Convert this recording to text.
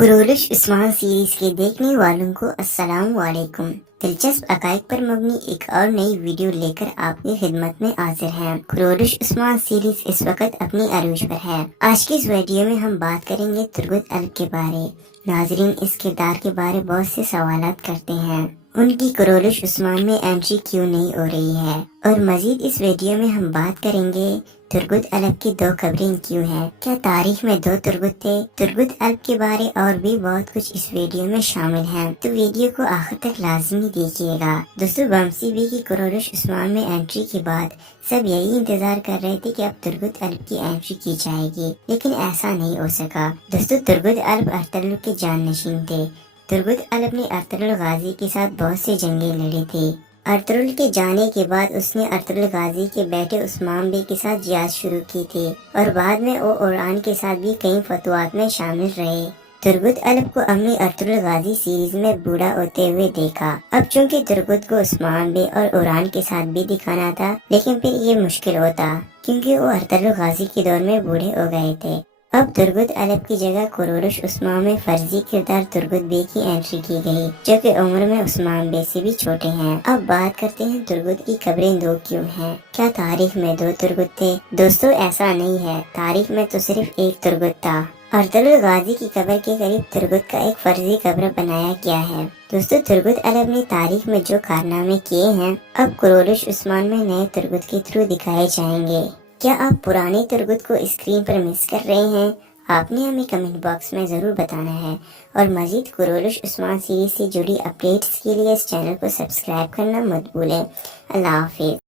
कुरोलिश Usman series के देखने वालों को अस्सलाम वालेकुम। दिलचस्प अकाइक पर मबनी एक और नई वीडियो लेकर आपकी खिदमत में हाजिर हैं। कुरोलिश उस्मान सीरीज इस वक्त अपनी अरूज पर है। आज की इस वीडियो में हम बात करेंगे तुर्गुत अल्ब के बारे। नाजरीन इस किरदार के बारे बहुत से सवालात करते हैं, उनकी कुरोलिश उस्मान में एंट्री क्यों नहीं हो रही है, और मजीद इस वीडियो में हम बात करेंगे तुर्गुत अल्ब की दो कब्रें क्यों हैं, क्या तारीख में दो तुर्गुत थे, तुर्गुत अल्ब के बारे और भी बहुत कुछ इस वीडियो में शामिल है। तो वीडियो को आखिर तक लाजमी देखिएगा। दोस्तों, बमसी बी की कुरोलिश उस्मान में एंट्री के बाद सब यही इंतजार कर रहे थे कि अब तुर्गुत अल्ब की एंट्री की जाएगी, लेकिन ऐसा नहीं हो सका। दोस्तों, तुर्गुत अल्ब अर्तुगरुल के जाननशीन थे। तुर्गुत अल्ब ने अर्तुगरुल गाजी के साथ बहुत सी जंगें लड़ी थी। अर्तुगरुल के जाने के बाद उसने अर्तुगरुल गाजी के बेटे उस्मान बे के साथ जिहाद शुरू की थी और बाद में वो ईरान के साथ भी कई फतवात में शामिल रहे। तुर्गुत अल्ब को हमने अर्तुगरुल गाजी सीरीज में बूढ़ा होते हुए देखा। अब चूंकि तुर्गुत को उस्मान बे और ईरान के साथ भी दिखाना था, लेकिन फिर ये मुश्किल होता क्योंकि वो अर्तुगरुल गाजी के दौर में बूढ़े हो गए थे। अब तुर्गुत अल्ब की जगह कुरोलिश उस्मान में फर्जी किरदार तुर्गुत बे की एंट्री की गई, जो कि उम्र में उस्मान बे से भी छोटे हैं। अब बात करते हैं तुर्गुत की कब्रें दो क्यों हैं। क्या तारीख में दो तुर्गुत थे? दोस्तों, ऐसा नहीं है। तारीख में तो सिर्फ एक तुर्गुत था। अर्तुगरुल गाजी की कब्र के करीब तुर्गुत का एक फर्जी कब्र बनाया गया है। दोस्तों, तुर्गुत अल्ब ने तारीख में जो कारनामे किए हैं, अब कुरोलिश उस्मान में नए तुर्गुत के थ्रू दिखाए जाएंगे। क्या आप पुराने तुर्गुत को स्क्रीन पर मिस कर रहे हैं? आपने हमें कमेंट बॉक्स में जरूर बताना है, और मजीद कुरोलिश उस्मान सीरीज से जुड़ी अपडेट्स के लिए इस चैनल को सब्सक्राइब करना मत भूलें। अल्लाह हाफिज।